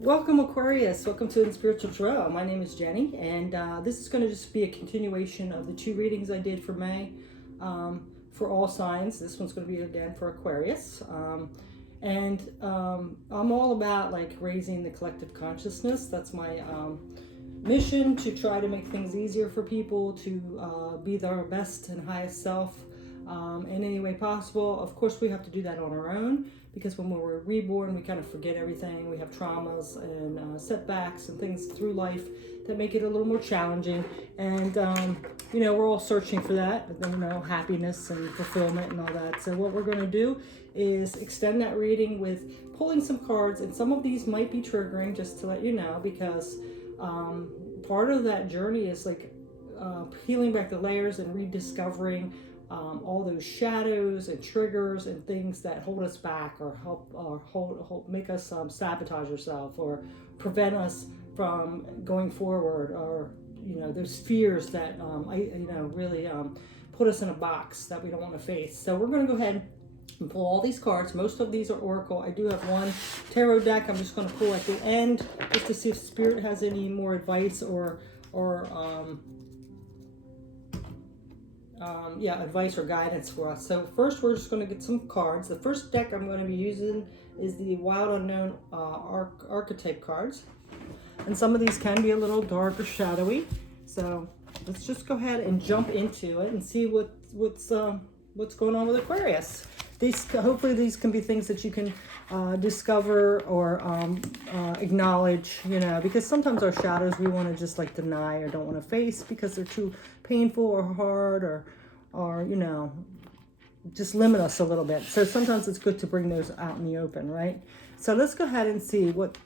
Welcome Aquarius, welcome to the Spiritual Tarot. My name is Jenny, and this is going to just be a continuation of the two readings I did for May for all signs. This one's going to be again for Aquarius. I'm all about like raising the collective consciousness. That's my mission, to try to make things easier for people to be their best and highest self in any way possible. Of course, we have to do that on our own, because when we're reborn, we kind of forget everything. We have traumas and setbacks and things through life that make it a little more challenging. And, we're all searching for that, happiness and fulfillment and all that. So what we're going to do is extend that reading with pulling some cards. And some of these might be triggering, just to let you know, because part of that journey is like peeling back the layers and rediscovering all those shadows and triggers and things that hold us back, or make us sabotage ourselves, or prevent us from going forward, or those fears that really put us in a box that we don't want to face. So we're going to go ahead and pull all these cards. Most of these are oracle. I do have one tarot deck I'm just going to pull at the end, just to see if Spirit has any more advice or advice or guidance for us. So first, we're just going to get some cards. The first deck I'm going to be using is the Wild Unknown Archetype cards, and some of these can be a little dark or shadowy. So let's just go ahead and jump into it and see what's going on with Aquarius. Hopefully these can be things that you can discover or acknowledge, because sometimes our shadows we want to just like deny or don't want to face because they're too painful or hard, or just limit us a little bit. So sometimes it's good to bring those out in the open, right? So let's go ahead and see what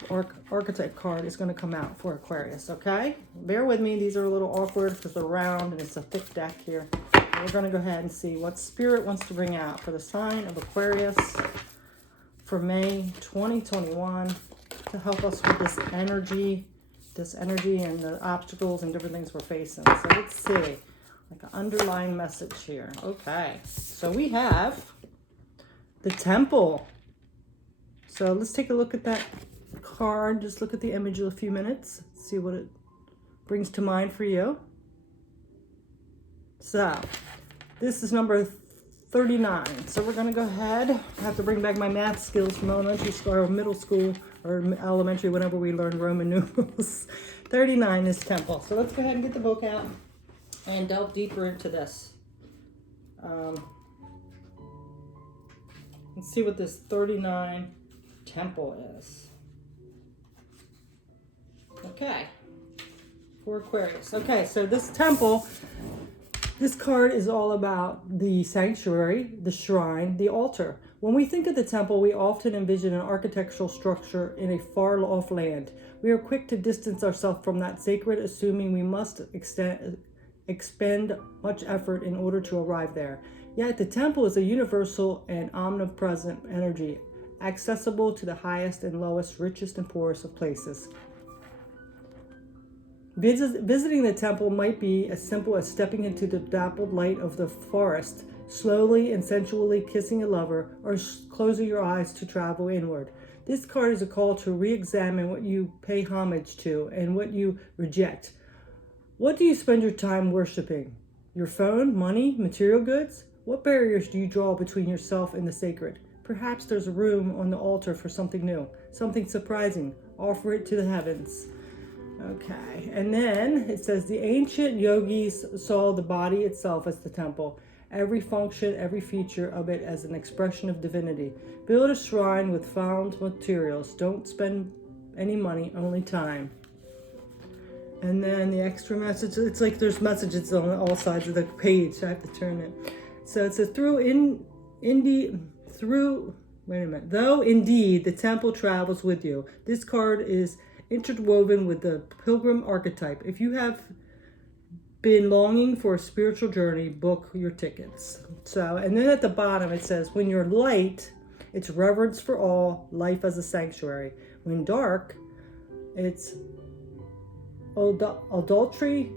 archetype card is going to come out for Aquarius, okay? Bear with me. These are a little awkward because they're round and it's a thick deck here. We're going to go ahead and see what Spirit wants to bring out for the sign of Aquarius for May 2021 to help us with this energy and the obstacles and different things we're facing. So let's see, like an underlying message here. Okay, so we have the Temple. So let's take a look at that card. Just look at the image in a few minutes, see what it brings to mind for you. So this is number 39. So we're going to go ahead. I have to bring back my math skills from elementary school or middle school or elementary, whenever we learned Roman numerals. 39 is Temple. So let's go ahead and get the book out and delve deeper into this. Let's see what this 39 Temple is. Okay. For Aquarius. Okay, so this Temple, this card is all about the sanctuary, the shrine, the altar. When we think of the temple, we often envision an architectural structure in a far-off land. We are quick to distance ourselves from that sacred, assuming we must expend much effort in order to arrive there. Yet the temple is a universal and omnipresent energy, accessible to the highest and lowest, richest and poorest of places. Visiting the temple might be as simple as stepping into the dappled light of the forest, slowly and sensually kissing a lover, or closing your eyes to travel inward. This card is a call to re-examine what you pay homage to and what you reject. What do you spend your time worshiping? Your phone, money, material goods? What barriers do you draw between yourself and the sacred? Perhaps there's a room on the altar for something new, something surprising. Offer it to the heavens. Okay, and then it says the ancient yogis saw the body itself as the temple, every function, every feature of it as an expression of divinity. Build a shrine with found materials. Don't spend any money, only time. And then the extra message, it's like there's messages on all sides of the page. I have to turn it. So it says though indeed the temple travels with you. This card is interwoven with the pilgrim archetype. If you have been longing for a spiritual journey, book your tickets. So, and then at the bottom it says, when you're light, it's reverence for all, life as a sanctuary. When dark, it's idolatry,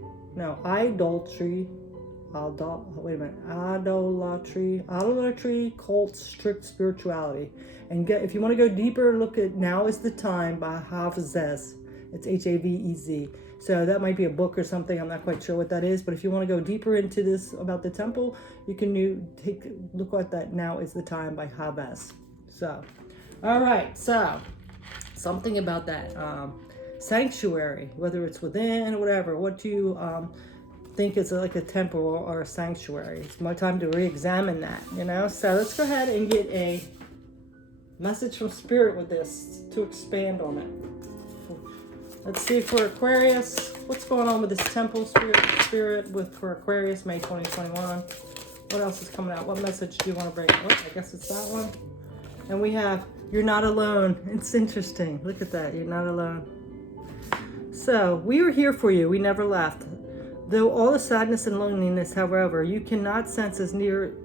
idolatry, cults, strict spirituality. And if you want to go deeper, look at Now Is the Time by Havez. It's Havez. So that might be a book or something. I'm not quite sure what that is. But if you want to go deeper into this about the temple, you can look at that Now Is the Time by Havez. So, all right. So, something about that sanctuary, whether it's within or whatever. What do you think is like a temple or a sanctuary? It's my time to re-examine that, So let's go ahead and get a message from Spirit with this to expand on it. Let's see for Aquarius, what's going on with this temple spirit for Aquarius, May 2021. What else is coming out? What message do you want to bring? Oh, I guess it's that one. And we have, you're not alone. It's interesting. Look at that. You're not alone. So, we are here for you. We never left. Though all the sadness and loneliness, however, you cannot sense as near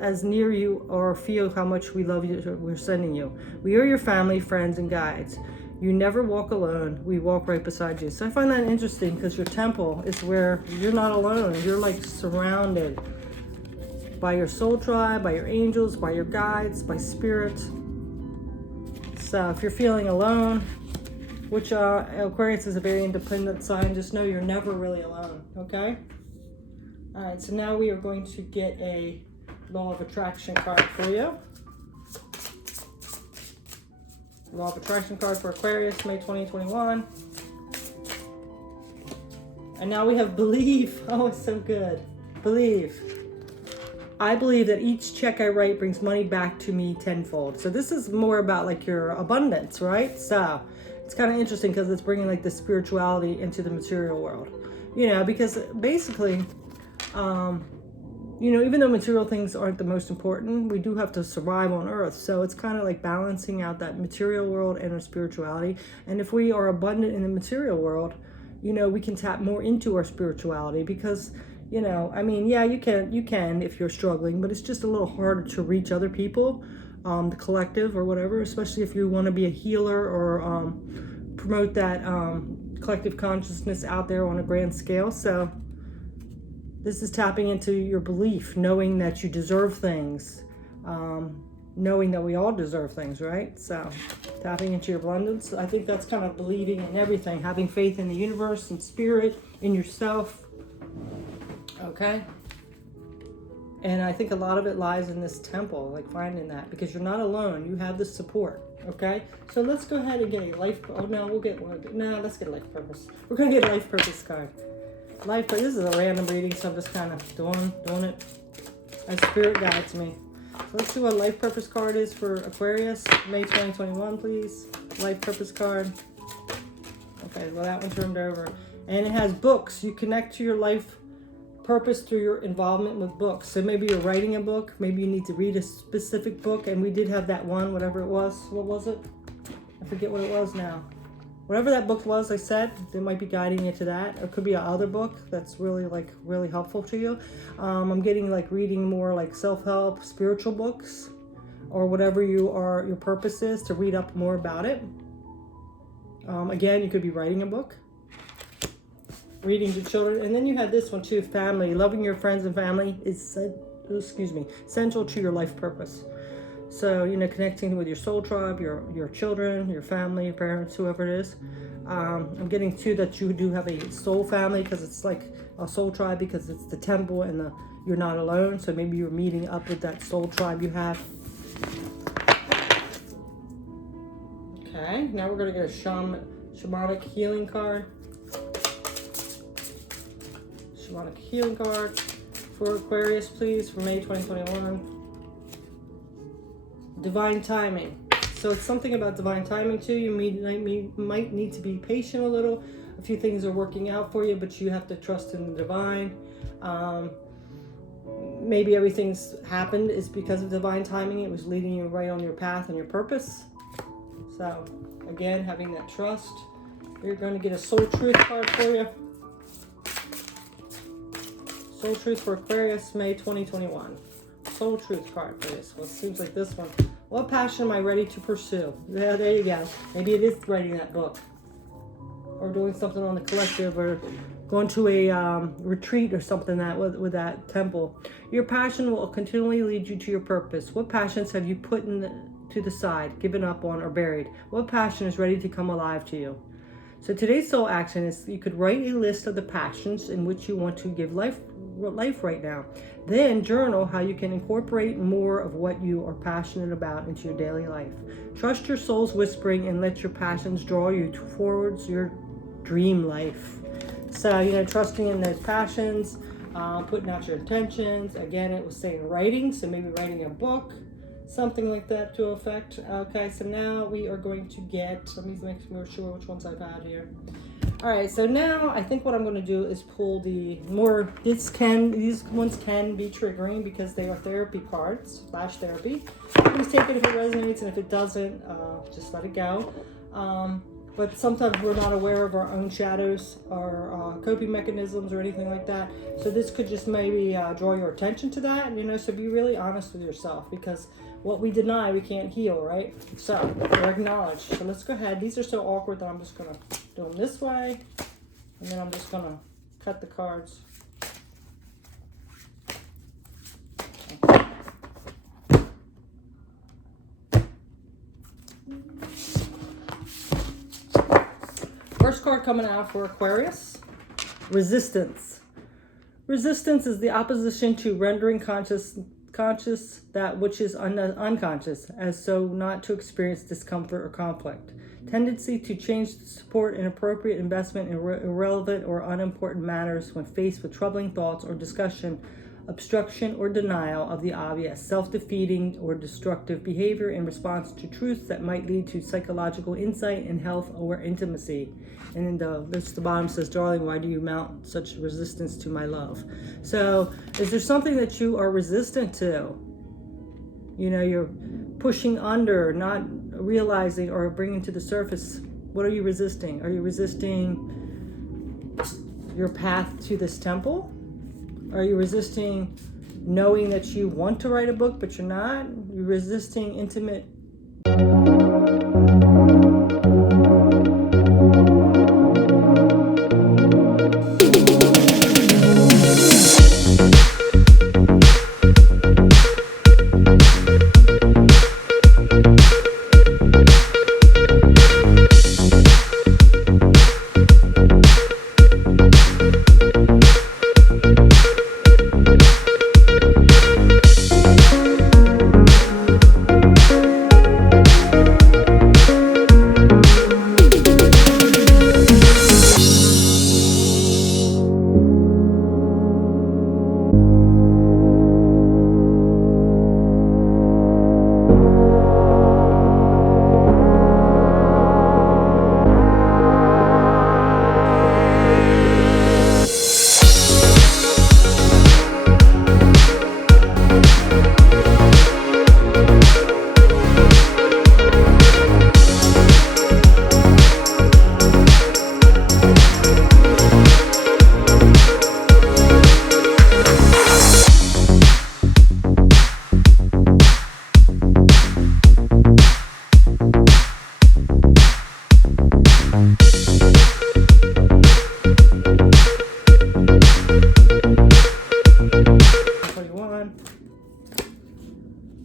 you or feel how much we love you, we're sending you. We are your family, friends, and guides. You never walk alone. We walk right beside you. So I find that interesting because your temple is where you're not alone. You're like surrounded by your soul tribe, by your angels, by your guides, by spirit. So if you're feeling alone, which Aquarius is a very independent sign, just know you're never really alone, okay? All right, so now we are going to get a Law of Attraction card for you. Law of Attraction card for Aquarius, May 2021. And now we have Believe. Oh, it's so good. Believe. I believe that each check I write brings money back to me tenfold. So this is more about like your abundance, right? So it's kind of interesting because it's bringing like the spirituality into the material world. Because basically, even though material things aren't the most important, we do have to survive on earth. So it's kind of like balancing out that material world and our spirituality. And if we are abundant in the material world, we can tap more into our spirituality because, you can if you're struggling, but it's just a little harder to reach other people, the collective or whatever, especially if you want to be a healer or promote that collective consciousness out there on a grand scale. So this is tapping into your belief, knowing that you deserve things, knowing that we all deserve things, right? So tapping into your abundance. I think that's kind of believing in everything, having faith in the universe and spirit, in yourself. Okay? And I think a lot of it lies in this temple, like finding that, because you're not alone. You have the support. Okay? So let's go ahead and get a life. Oh, no, we'll get one. No, let's get a life purpose. We're going to get a life purpose card. This is a random reading, so I'm just kind of doing it as Spirit guides me. So let's see what life purpose card is for Aquarius, May 2021, please. Life purpose card. Okay, well that one turned over. And it has books. You connect to your life purpose through your involvement with books. So maybe you're writing a book. Maybe you need to read a specific book. And we did have that one, whatever it was. What was it? I forget what it was now. Whatever that book was, I said, they might be guiding you to that. It could be another book that's really helpful to you. I'm getting reading more like self-help, spiritual books, or whatever your purpose is to read up more about it. Again, you could be writing a book, reading to children, and then you had this one too, family. Loving your friends and family is central to your life purpose. So, connecting with your soul tribe, your children, your family, your parents, whoever it is. I'm getting too that you do have a soul family because it's like a soul tribe because it's the temple and you're not alone. So maybe you're meeting up with that soul tribe you have. Okay, now we're going to get a shamanic healing card. Shamanic healing card for Aquarius, please, for May 2021. Divine timing. So it's something about divine timing too. You might need to be patient a little. A few things are working out for you, but you have to trust in the divine. Maybe everything's happened is because of divine timing. It was leading you right on your path and your purpose. So again, having that trust. You're going to get a soul truth card for you. Soul truth for Aquarius, May 2021. Soul truth card for this. Well, it seems like this one. What passion am I ready to pursue? Yeah, there you go. Maybe it is writing that book. Or doing something on the collective or going to a retreat or something that with that temple. Your passion will continually lead you to your purpose. What passions have you put to the side, given up on, or buried? What passion is ready to come alive to you? So today's soul action is you could write a list of the passions in which you want to give life right now. Then journal how you can incorporate more of what you are passionate about into your daily life. Trust your soul's whispering and let your passions draw you towards your dream life. So, trusting in those passions, putting out your intentions. Again, it was saying writing, so maybe writing a book, something like that to effect. Okay, so now we are going to let me make sure which ones I've had here. All right, so now I think what I'm going to do is pull these ones can be triggering because they are therapy cards, flash therapy. Please take it if it resonates, and if it doesn't, just let it go. But sometimes we're not aware of our own shadows or coping mechanisms or anything like that. So this could just maybe draw your attention to that, so be really honest with yourself, because what we deny, we can't heal, right? So, or acknowledge. So let's go ahead. These are so awkward that I'm just going to do them this way. And then I'm just going to cut the cards. Okay. First card coming out for Aquarius, resistance. Resistance is the opposition to rendering conscious that which is unconscious, as so not to experience discomfort or conflict. Tendency to change to support inappropriate investment in irrelevant or unimportant matters when faced with troubling thoughts or discussion, obstruction or denial of the obvious, self-defeating or destructive behavior in response to truths that might lead to psychological insight and health or intimacy. And the bottom says, darling, why do you mount such resistance to my love? So is there something that you are resistant to? You're pushing under, not realizing or bringing to the surface. What are you resisting? Are you resisting your path to this temple? Are you resisting knowing that you want to write a book, but you're not? You're resisting intimate.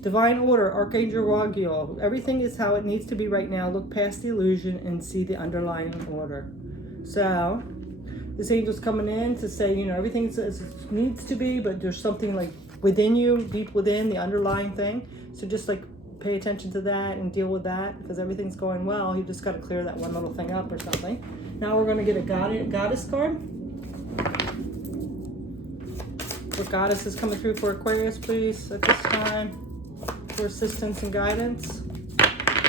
Divine order, Archangel Raguel. Everything is how it needs to be right now. Look past the illusion and see the underlying order. So, this angel's coming in to say, everything as it needs to be, but there's something like within you, deep within, the underlying thing. So just like pay attention to that and deal with that, because everything's going well. You just got to clear that one little thing up or something. Now we're going to get a goddess card. What goddess is coming through for Aquarius, please, at this time? For assistance and guidance.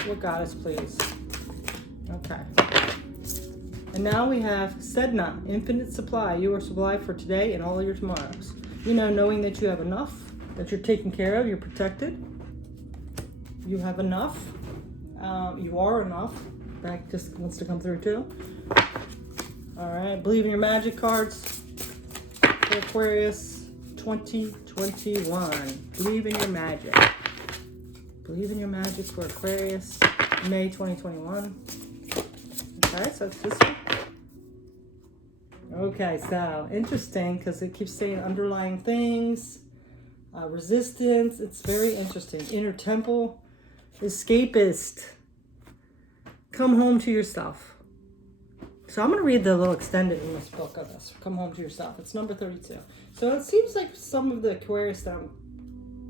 What goddess, please? Okay. And now we have Sedna, infinite supply. You are supplied for today and all your tomorrows. Knowing that you have enough, that you're taken care of, you're protected. You have enough. You are enough. That just wants to come through too. All right. Believe in your magic cards for Aquarius 2021. Believe in your magic. Believe in your magic for Aquarius, May 2021. Okay, so it's this one. Okay, so interesting because it keeps saying underlying things, resistance. It's very interesting. Inner temple, escapist. Come home to yourself. So I'm going to read the little extended in this book of this. Come home to yourself. It's number 32. So it seems like some of the Aquarius that I'm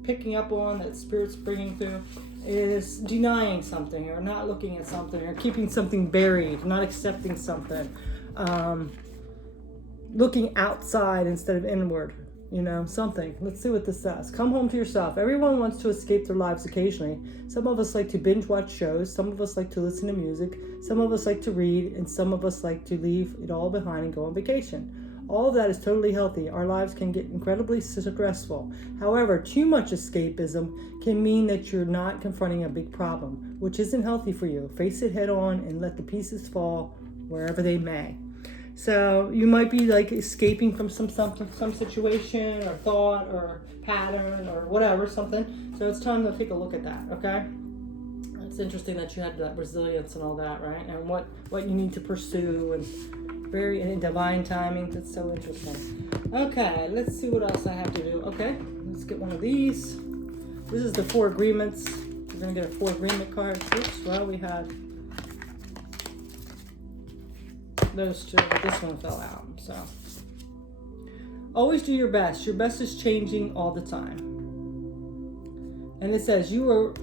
picking up on, that Spirit's bringing through, is denying something or not looking at something or keeping something buried, not accepting something, looking outside instead of inward, something. Let's see what this says. Come home to yourself. Everyone wants to escape their lives occasionally. Some of us like to binge watch shows, some of us like to listen to music, some of us like to read, and some of us like to leave it all behind and go on vacation. All of that is totally healthy. Our lives can get incredibly stressful. However, too much escapism can mean that you're not confronting a big problem, which isn't healthy for you. Face it head on and let the pieces fall wherever they may. So you might be like escaping from some situation or thought or pattern or whatever, something. So it's time to take a look at that, okay? It's interesting that you had that resilience and all that, right? And what you need to pursue and very in divine timing. That's so interesting. Okay, let's see what else I have to do. Okay, let's get one of these. This is the 4 agreements. We're going to get a 4 agreement card. Oops, well, we had those 2, but this one fell out. So, always do your best. Your best is changing all the time. And it says your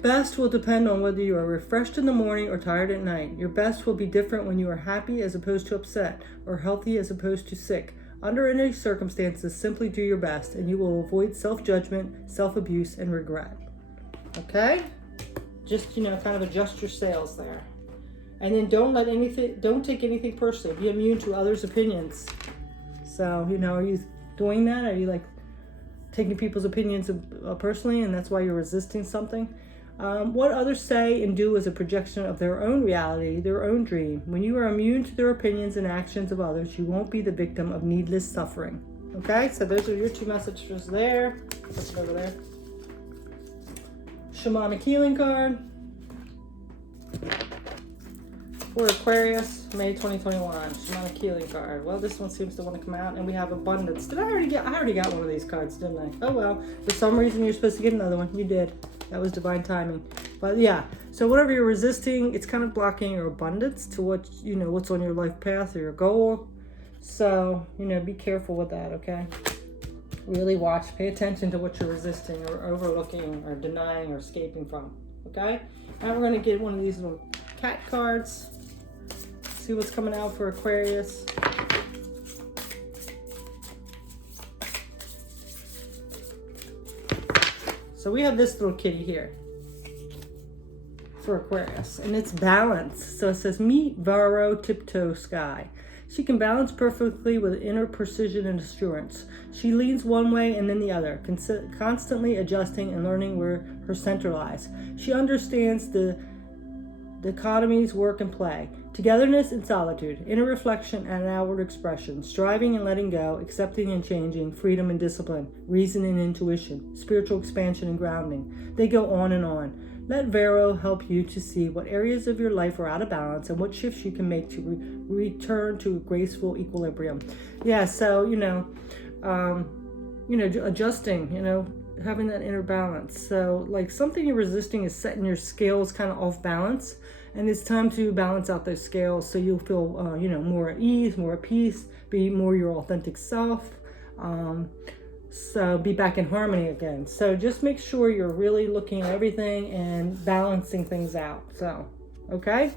best will depend on whether you are refreshed in the morning or tired at night. Your best will be different when you are happy as opposed to upset, or healthy as opposed to sick. Under any circumstances, simply do your best, and you will avoid self-judgment, self-abuse, and regret. Okay? Just, kind of adjust your sails there. And then don't take anything personally. Be immune to others' opinions. So, are you doing that? Are you like taking people's opinions personally, and that's why you're resisting something? What others say and do is a projection of their own reality, their own dream. When you are immune to their opinions and actions of others, you won't be the victim of needless suffering. Okay, so those are your 2 messages there. Put it over there. Shamanic healing card for Aquarius, May 2021. Shamanic healing card. Well, this one seems to want to come out, and we have abundance. I already got one of these cards, didn't I? Oh well. For some reason, you're supposed to get another one. You did. That was divine timing. But yeah, so whatever you're resisting, it's kind of blocking your abundance to what's on your life path or your goal. So, be careful with that, okay? Really watch, pay attention to what you're resisting or overlooking or denying or escaping from, okay? Now we're going to get one of these little cat cards. See what's coming out for Aquarius. So we have this little kitty here for Aquarius, and it's balance. So it says, meet Varro Tiptoe Sky. She can balance perfectly with inner precision and assurance. She leans one way and then the other, constantly adjusting and learning where her center lies. She understands the dichotomies, work and play, togetherness and solitude, inner reflection and outward expression, striving and letting go, accepting and changing, freedom and discipline, reason and intuition, spiritual expansion and grounding. They go on and on. Let Vero help you to see what areas of your life are out of balance and what shifts you can make to return to a graceful equilibrium. Yeah, so, adjusting, having that inner balance. So like something you're resisting is setting your scales kind of off balance, and it's time to balance out those scales so you'll feel more at ease, more at peace, be more your authentic self, so be back in harmony again. So just make sure you're really looking at everything and balancing things out. So okay,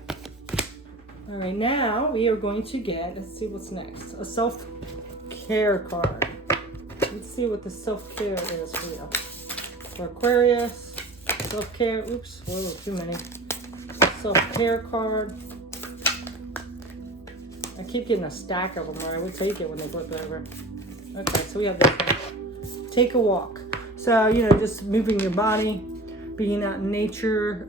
all right, now we are going to get, let's see what's next, a self-care card. Let's see what the self-care is for you. For Aquarius, self-care, oops, a little too many. Self-care card. I keep getting a stack of them, or I would take it when they flip over. Okay, so we have this one. Take a walk. So, just moving your body, being out in nature,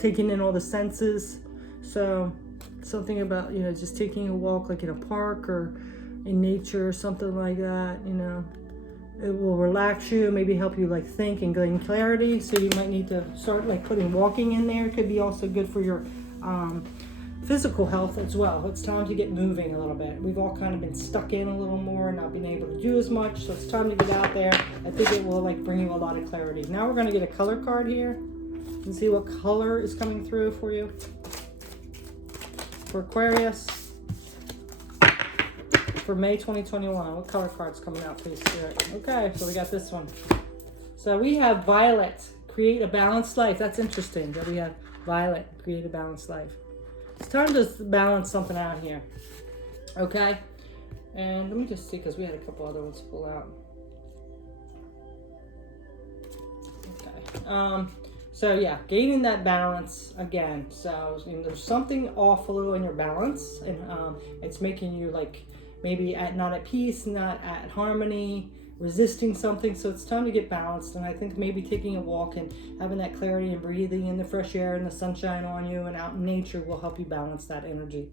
taking in all the senses. So, something about, just taking a walk like in a park or in nature or something like that, It will relax you, maybe help you like think and gain clarity. So you might need to start like putting walking in there. It could be also good for your physical health as well. It's time to get moving a little bit. We've all kind of been stuck in a little more, not being able to do as much, so it's time to get out there. I think it will like bring you a lot of clarity. Now we're going to get a color card here and see what color is coming through for you. For Aquarius, for May 2021, what color card's coming out, please, Spirit? Okay, so we got this one. So we have Violet, create a balanced life. That's interesting that we have Violet, create a balanced life. It's time to balance something out here. Okay? And let me just see, because we had a couple other ones to pull out. Okay. So yeah, gaining that balance again. So there's something off a little in your balance, and it's making you like maybe not at peace, not at harmony, resisting something. So it's time to get balanced, and I think maybe taking a walk and having that clarity and breathing in the fresh air and the sunshine on you and out in nature will help you balance that energy.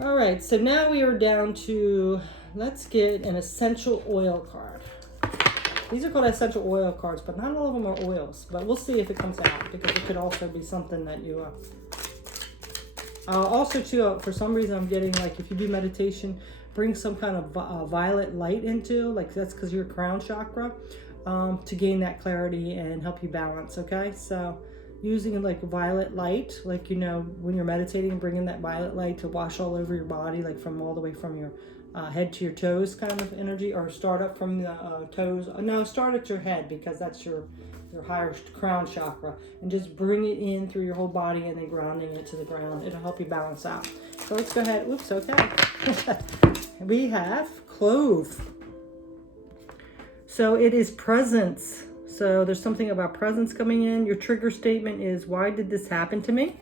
All right, so now we are down to, let's get an essential oil card. These are called essential oil cards, but not all of them are oils, but we'll see if it comes out, because it could also be something that you also too, for some reason I'm getting like, if you do meditation, bring some kind of violet light into, like that's because your crown chakra, to gain that clarity and help you balance. Okay, so using like violet light, like, you know, when you're meditating, bringing that violet light to wash all over your body, like from all the way from your head to your toes kind of energy, or start up from the toes. No, start at your head, because that's your higher crown chakra, and just bring it in through your whole body and then grounding it to the ground. It'll help you balance out. So let's go ahead. Oops, okay. We have clove. So it is presence. So there's something about presence coming in. Your trigger statement is, why did this happen to me?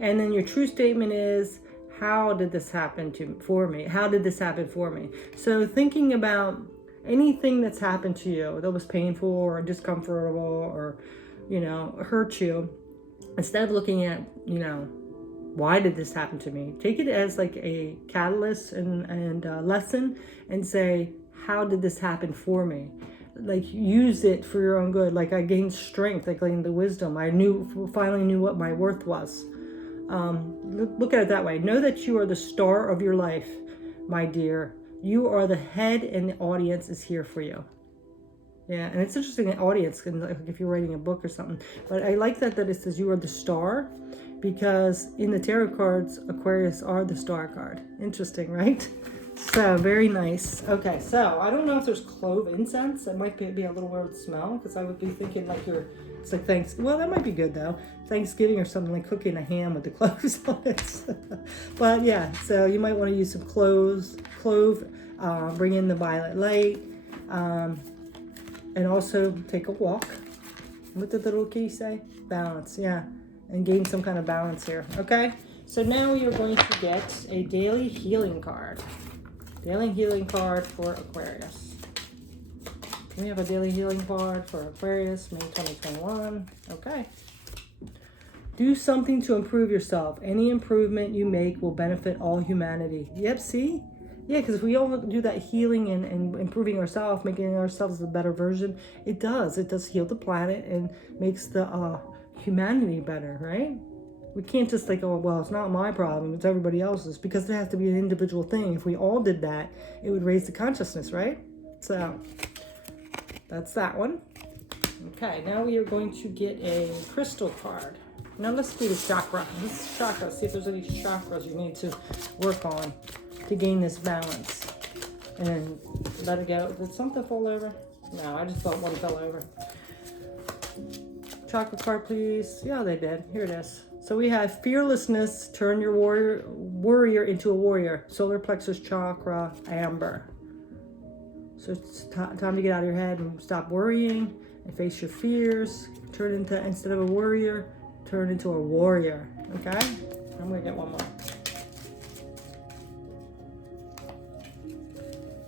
And then your true statement is, how did this happen for me? How did this happen for me? So thinking about anything that's happened to you that was painful or discomfortable or, you know, hurt you, instead of looking at, you know, why did this happen to me? Take it as like a catalyst and lesson, and say, how did this happen for me? Like, use it for your own good. Like, I gained strength, I gained the wisdom. I finally knew what my worth was. Look at it that way. Know that you are the star of your life, my dear. You are the head, and the audience is here for you. Yeah, and it's interesting, an audience, if you're writing a book or something. But I like that it says you are the star, because in the tarot cards, Aquarius are the star card. Interesting, right? So, very nice. Okay, so I don't know if there's clove incense. It might be a little weird smell, because I would be thinking like it's like Thanksgiving. Well, that might be good though. Thanksgiving or something, like cooking a ham with the cloves on it. But yeah, so you might want to use some clove, bring in the violet light, and also take a walk. What did the little key say? Balance, yeah. And gain some kind of balance here, okay? So now you're going to get a daily healing card. Daily healing card for Aquarius. We have a daily healing card for Aquarius, May 2021. Okay. Do something to improve yourself. Any improvement you make will benefit all humanity. Yep, see? Yeah, because if we all do that healing and improving ourselves, making ourselves a better version, it does. It does heal the planet and makes the humanity better, right? We can't just like, oh, well, it's not my problem, it's everybody else's, because it has to be an individual thing. If we all did that, it would raise the consciousness, right? So that's that one. Okay, now we are going to get a crystal card. Now let's do the chakra. This chakra, see if there's any chakras you need to work on to gain this balance. And let it go. Did something fall over? No, I just thought one fell over. Chakra card, please. Yeah, they did. Here it is. So we have fearlessness, turn your warrior into a warrior. Solar plexus chakra, amber. So it's time to get out of your head and stop worrying and face your fears. Turn into, instead of a warrior, turn into a warrior. Okay? I'm going to get one more.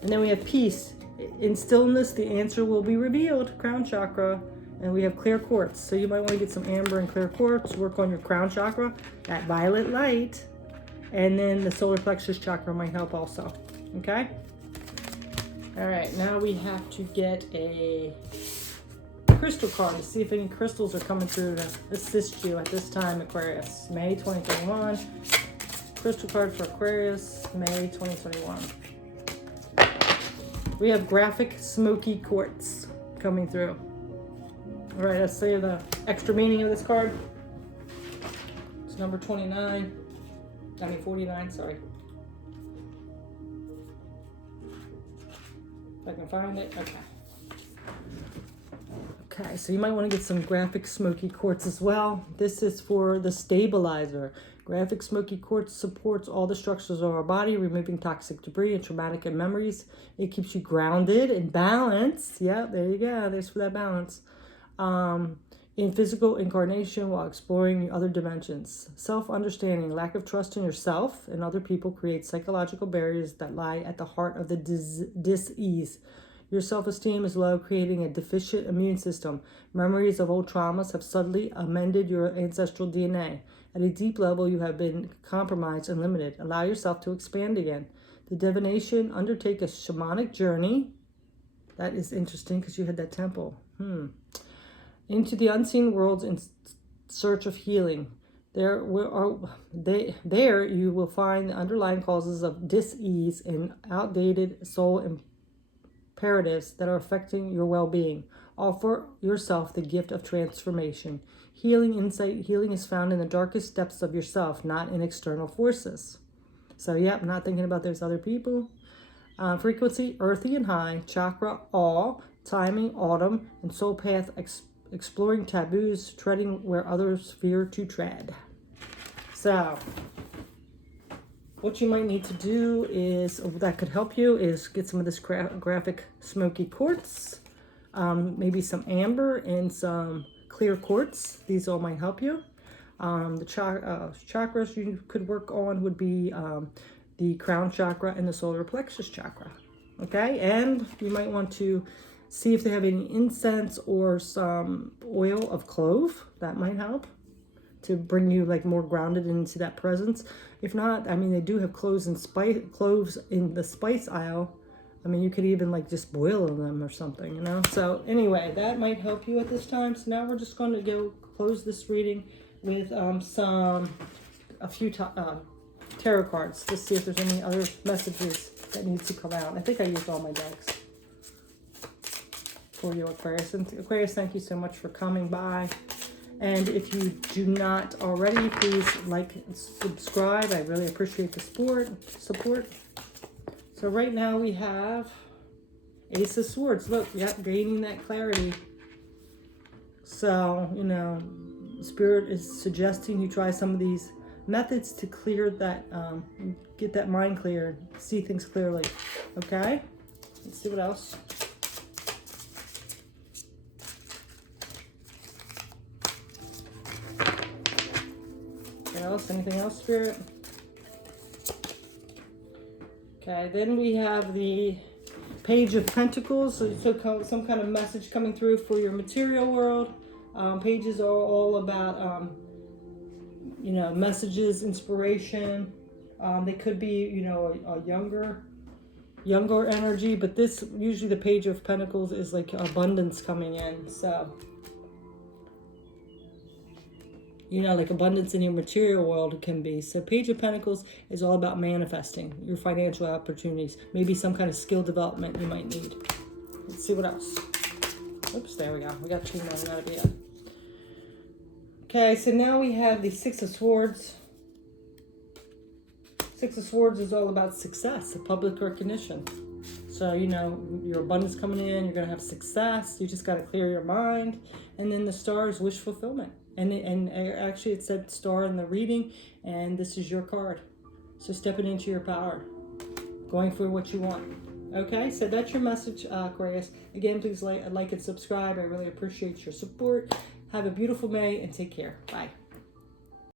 And then we have peace. In stillness, the answer will be revealed. Crown chakra. And we have clear quartz. So you might want to get some amber and clear quartz. Work on your crown chakra, that violet light. And then the solar plexus chakra might help also. Okay? All right, now we have to get a crystal card to see if any crystals are coming through to assist you at this time, Aquarius. May 2021. Crystal card for Aquarius, May 2021. We have graphic smoky quartz coming through. All right, let's say the extra meaning of this card. It's number 49, sorry. If I can find it, okay. Okay, so you might want to get some graphic smoky quartz as well. This is for the stabilizer. Graphic smoky quartz supports all the structures of our body, removing toxic debris and traumatic memories. It keeps you grounded and balanced. Yeah, there you go. There's for that balance. In physical incarnation while exploring other dimensions. Self-understanding, lack of trust in yourself and other people creates psychological barriers that lie at the heart of the dis-ease. Your self-esteem is low, creating a deficient immune system. Memories of old traumas have subtly amended your ancestral DNA. At a deep level, you have been compromised and limited. Allow yourself to expand again. The divination, undertake a shamanic journey. That is interesting because you had that temple. Into the unseen worlds in search of healing. There you will find the underlying causes of dis-ease and outdated soul imperatives that are affecting your well-being. Offer yourself the gift of transformation. Healing insight. Healing is found in the darkest depths of yourself, not in external forces. So, yep, not thinking about those other people. Frequency, earthy and high. Chakra, awe. Timing, autumn. And soul path, exploring taboos, treading where others fear to tread. So, what you might need to do is, that could help you, is get some of this graphic smoky quartz, maybe some amber and some clear quartz. These all might help you. The chakras you could work on would be the crown chakra and the solar plexus chakra. Okay, and you might want to see if they have any incense or some oil of clove. That might help to bring you like more grounded into that presence. If not, I mean, they do have cloves in the spice aisle. I mean, you could even like just boil them or something, you know? So anyway, that might help you at this time. So now we're just going to go close this reading with a few tarot cards. Let's see if there's any other messages that need to come out. I think I used all my decks for you, Aquarius. And Aquarius, thank you so much for coming by. And if you do not already, please like and subscribe. I really appreciate the support. So right now we have Ace of Swords. Look, yep, gaining that clarity. So, you know, Spirit is suggesting you try some of these methods to clear that, get that mind clear, see things clearly. Okay? Let's see what else. Anything else, Spirit? Okay, then we have the Page of Pentacles. So some kind of message coming through for your material world. Pages are all about, you know, messages, inspiration. They could be, you know, a younger energy, but this, usually the Page of Pentacles is like abundance coming in. So, you know, like abundance in your material world can be. So Page of Pentacles is all about manifesting your financial opportunities. Maybe some kind of skill development you might need. Let's see what else. Oops, there we go. We got 2 more. That'll be it. Okay, so now we have the Six of Swords. Six of Swords is all about success, public recognition. So, you know, your abundance coming in, you're going to have success. You just got to clear your mind. And then the star is wish fulfillment. And actually it said star in the reading, and this is your card. So stepping into your power, going for what you want. Okay, so that's your message, Aquarius. Again, please like and subscribe. I really appreciate your support. Have a beautiful May and take care. Bye.